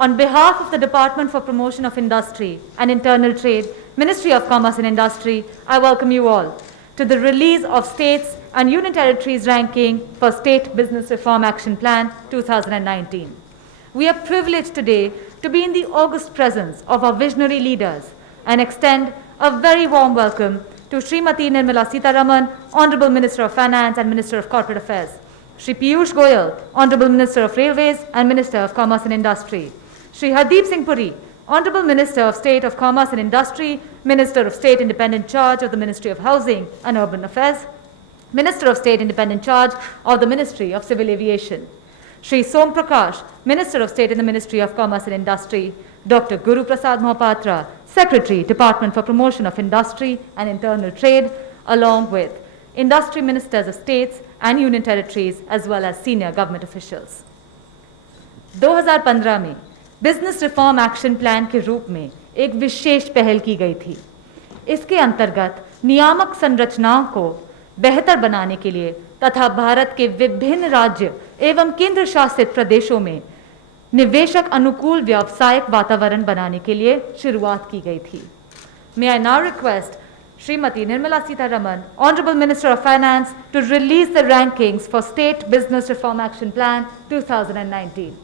On behalf of the Department for Promotion of Industry and Internal Trade, Ministry of Commerce and Industry, I welcome you all to the release of States and Union Territories ranking for State Business Reform Action Plan 2019. We are privileged today to be in the august presence of our visionary leaders and extend a very warm welcome to Srimati Nirmala Sitharaman, Honorable Minister of Finance and Minister of Corporate Affairs, Shri Piyush Goyal, Honorable Minister of Railways and Minister of Commerce and Industry, Shri Hardeep Singh Puri, Honorable Minister of State of Commerce and Industry, Minister of State Independent Charge of the Ministry of Housing and Urban Affairs, Minister of State Independent Charge of the Ministry of Civil Aviation, Shri Som Prakash, Minister of State in the Ministry of Commerce and Industry, Dr. Guru Prasad Mohapatra, Secretary, Department for Promotion of Industry and Internal Trade, along with Industry Ministers of States and Union Territories as well as senior government officials. 2015 में business reform action plan के रूप में एक विशेष पहल की गई थी। इसके अंतर्गत नियामक संरचनाओं को बेहतर बनाने के लिए तथा भारत के विभिन्न राज्य एवं केंद्र शासित प्रदेशों में निवेशक अनुकूल व्यावसायिक वातावरण बनाने के लिए शुरुआत की गई थी। May I now request Srimati Nirmala Sitharaman, Honorable Minister of Finance, to release the rankings for State Business Reform Action Plan 2019.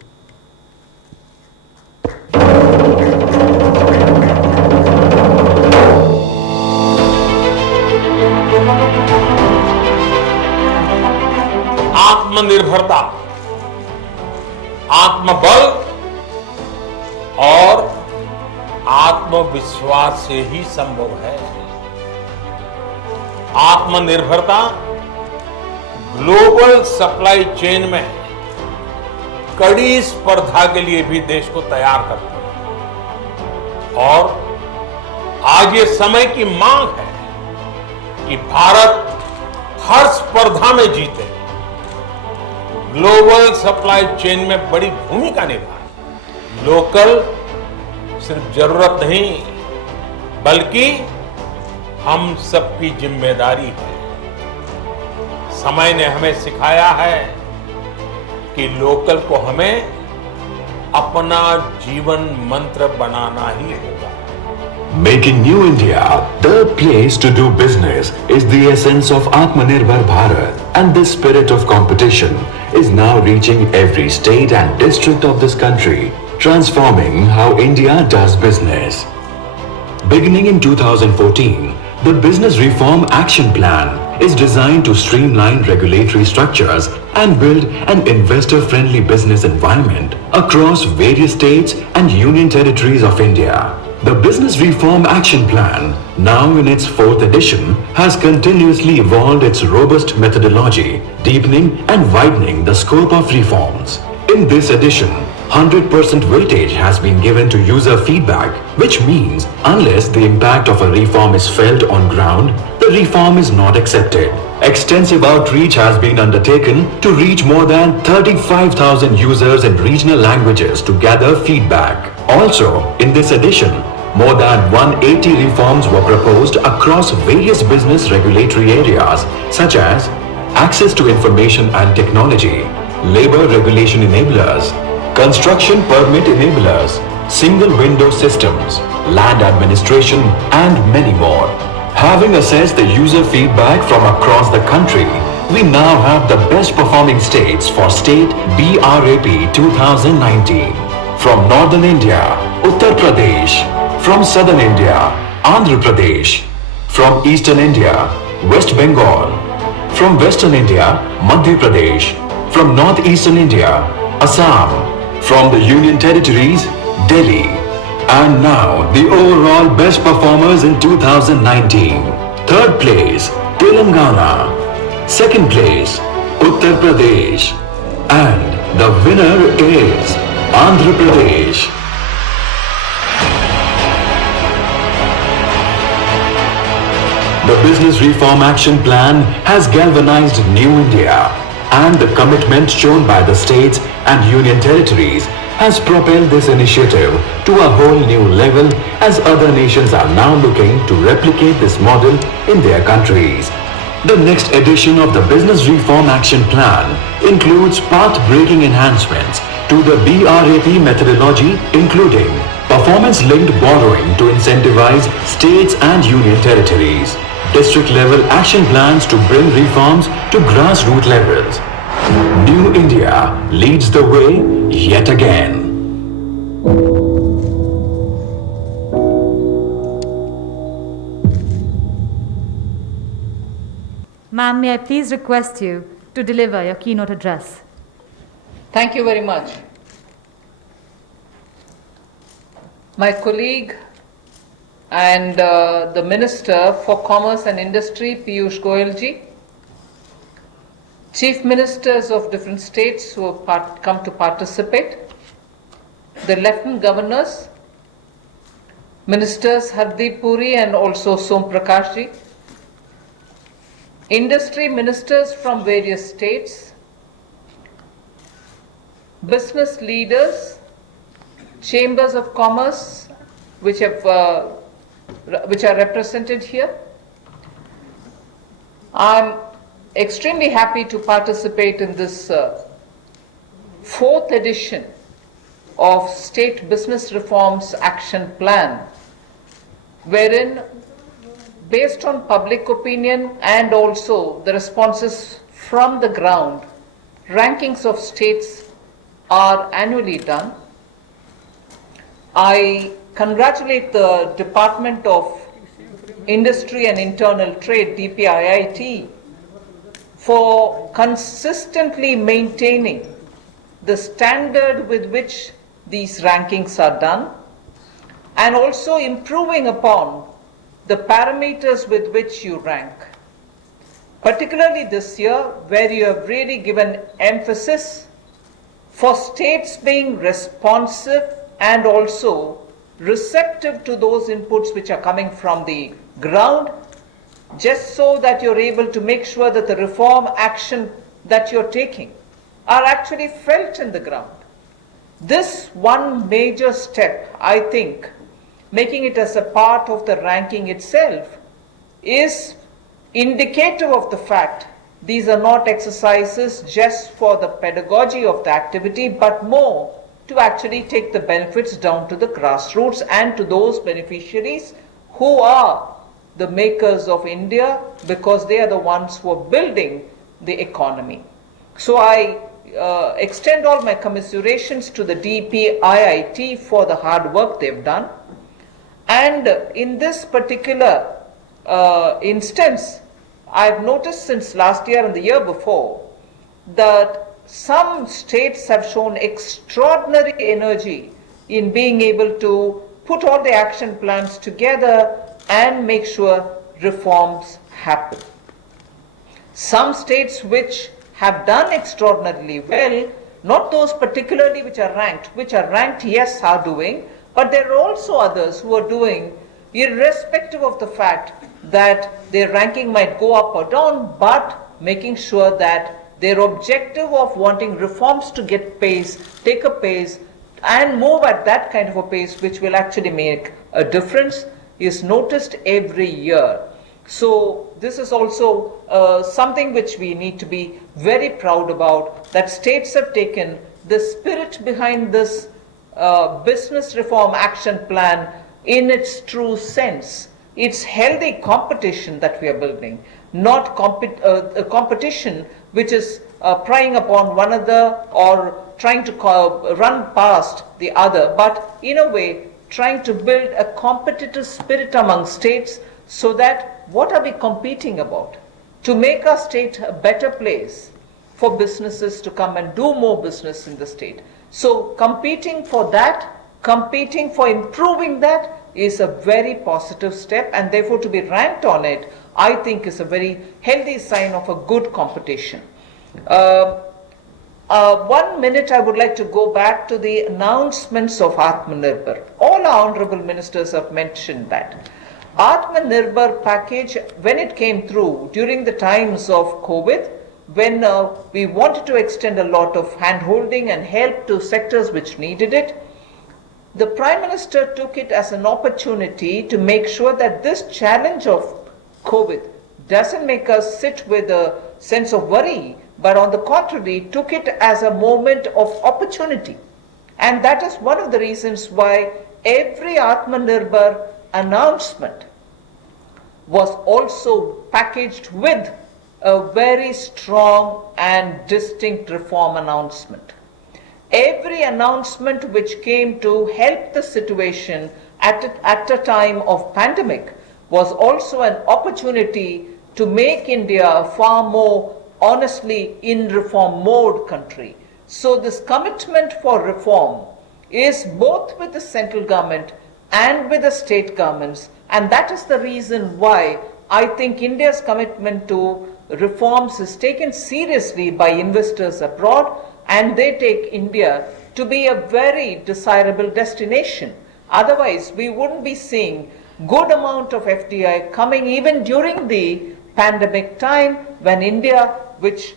आत्मनिर्भरता, आत्मबल और आत्मविश्वास से ही संभव है। आत्मनिर्भरता ग्लोबल सप्लाई चेन में कड़ी स्पर्धा के लिए भी देश को तैयार करती है और आज ये समय की मांग है कि भारत हर स्पर्धा में जीते, ग्लोबल सप्लाई चेन में बड़ी भूमिका निभाए। लोकल सिर्फ जरूरत नहीं बल्कि हम सबकी जिम्मेदारी है। समय ने हमें सिखाया है कि लोकल को हमें अपना जीवन मंत्र बनाना ही होगा। Making New India the place to do business is the essence of Atmanirbhar Bharat, and this spirit of competition is now reaching every state and district of this country, transforming how India does business. Beginning in 2014, the Business Reform Action Plan is designed to streamline regulatory structures and build an investor-friendly business environment across various states and union territories of India. The Business Reform Action Plan, now in its fourth edition, has continuously evolved its robust methodology, deepening and widening the scope of reforms. In this edition, 100% weightage has been given to user feedback, which means unless the impact of a reform is felt on ground, the reform is not accepted. Extensive outreach has been undertaken to reach more than 35,000 users in regional languages to gather feedback. Also, in this edition, more than 180 reforms were proposed across various business regulatory areas such as access to information and technology, labor regulation enablers, construction permit enablers, single window systems, land administration, and many more. Having assessed the user feedback from across the country, we now have the best performing states for State BRAP 2019. From Northern India, Uttar Pradesh. From Southern India, Andhra Pradesh. From Eastern India, West Bengal. From Western India, Madhya Pradesh. From Northeastern India, Assam. From the Union Territories, Delhi. And now, the overall best performers in 2019. Third place, Telangana. Second place, Uttar Pradesh. And the winner is Andhra Pradesh. The Business Reform Action Plan has galvanized New India, and the commitment shown by the states and union territories has propelled this initiative to a whole new level as other nations are now looking to replicate this model in their countries. The next edition of the Business Reform Action Plan includes path-breaking enhancements to the BRAP methodology, including performance-linked borrowing to incentivize states and union territories, district-level action plans to bring reforms to grassroots levels. New India leads the way yet again. Ma'am, may I please request you to deliver your keynote address? Thank you very much. My colleague and the Minister for Commerce and Industry, Piyush Goyal ji, Chief Ministers of different states who have come to participate, the Lieutenant Governors, Ministers Hardeep Puri and also Som Prakash ji, industry ministers from various states, business leaders, chambers of commerce which are represented here. I'm extremely happy to participate in this fourth edition of State Business Reforms Action Plan, wherein, based on public opinion and also the responses from the ground, rankings of states are annually done. I congratulate the Department of Industry and Internal Trade, DPIIT, for consistently maintaining the standard with which these rankings are done and also improving upon the parameters with which you rank. Particularly this year, where you have really given emphasis for states being responsive and also receptive to those inputs which are coming from the ground, just so that you're able to make sure that the reform action that you're taking are actually felt in the ground. This one major step, I think, making it as a part of the ranking itself, is indicative of the fact these are not exercises just for the pedagogy of the activity, but more to actually take the benefits down to the grassroots and to those beneficiaries who are the makers of India, because they are the ones who are building the economy. So I extend all my commiserations to the DPIIT for the hard work they've done. And in this particular instance, I've noticed since last year and the year before that some states have shown extraordinary energy in being able to put all the action plans together and make sure reforms happen. Some states which have done extraordinarily well, not those particularly which are ranked, yes, are doing, but there are also others who are doing irrespective of the fact that their ranking might go up or down, but making sure that their objective of wanting reforms to get pace, take a pace, and move at that kind of a pace which will actually make a difference is noticed every year. So this is also something which we need to be very proud about, that states have taken the spirit behind this business reform action plan in its true sense. It's healthy competition that we are building, not a competition which is prying upon one another or trying to run past the other, but in a way trying to build a competitive spirit among states, so that what are we competing about? To make our state a better place for businesses to come and do more business in the state. So competing for that, competing for improving that is a very positive step, and therefore to be ranked on it, I think, is a very healthy sign of a good competition. 1 minute I would like to go back to the announcements of Atmanirbhar. All our honorable ministers have mentioned that. Atmanirbhar package, when it came through during the times of COVID, when we wanted to extend a lot of hand-holding and help to sectors which needed it, the Prime Minister took it as an opportunity to make sure that this challenge of COVID doesn't make us sit with a sense of worry, but on the contrary, took it as a moment of opportunity. And that is one of the reasons why every Atmanirbhar announcement was also packaged with a very strong and distinct reform announcement. Every announcement which came to help the situation at a time of pandemic was also an opportunity to make India a far more honestly in reform mode country. So this commitment for reform is both with the central government and with the state governments, and that is the reason why I think India's commitment to reforms is taken seriously by investors abroad, and they take India to be a very desirable destination. Otherwise, we wouldn't be seeing good amount of FDI coming even during the pandemic time, when India, which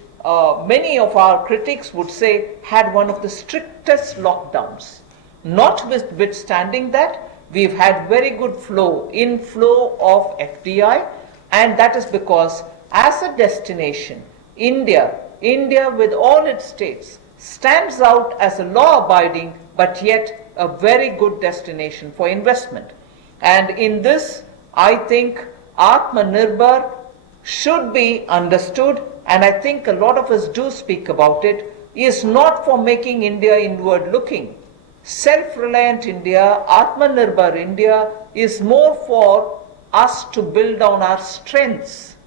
many of our critics would say had one of the strictest lockdowns. Notwithstanding that, we've had very good inflow of FDI, and that is because as a destination, India with all its states stands out as a law-abiding but yet a very good destination for investment. And in this, I think Atmanirbhar should be understood, and I think a lot of us do speak about it, is not for making India inward looking. Self-reliant India, Atmanirbhar India is more for us to build on our strengths.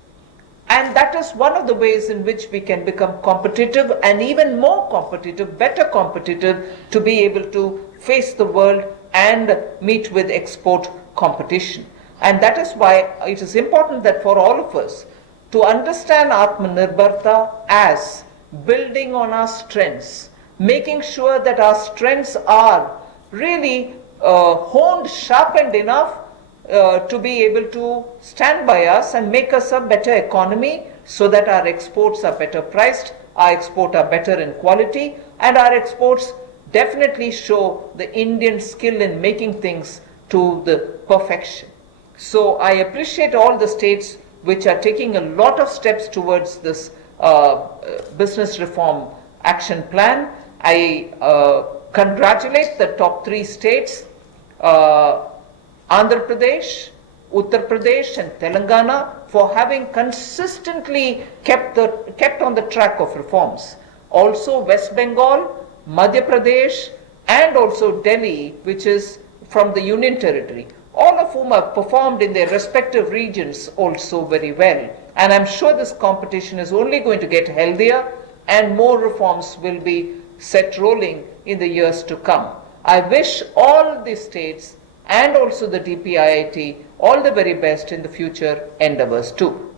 And that is one of the ways in which we can become competitive, and even more competitive, better competitive, to be able to face the world and meet with export competition. And that is why it is important that for all of us to understand Atmanirbharta as building on our strengths, making sure that our strengths are really honed, sharpened enough to be able to stand by us and make us a better economy, so that our exports are better priced, our exports are better in quality, and our exports definitely show the Indian skill in making things to the perfection. So I appreciate all the states which are taking a lot of steps towards this business reform action plan. I congratulate the top 3 states, Andhra Pradesh, Uttar Pradesh and Telangana, for having consistently kept on the track of reforms. Also West Bengal, Madhya Pradesh and also Delhi, which is from the Union Territory, all of whom have performed in their respective regions also very well. And I'm sure this competition is only going to get healthier, and more reforms will be set rolling in the years to come. I wish all the states and also the DPIIT all the very best in the future endeavors too.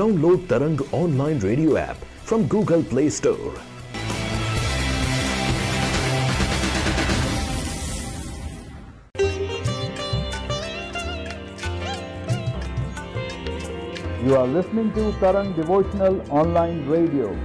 Download Tarang online radio app from Google Play Store. You are listening to Tarang Devotional Online Radio.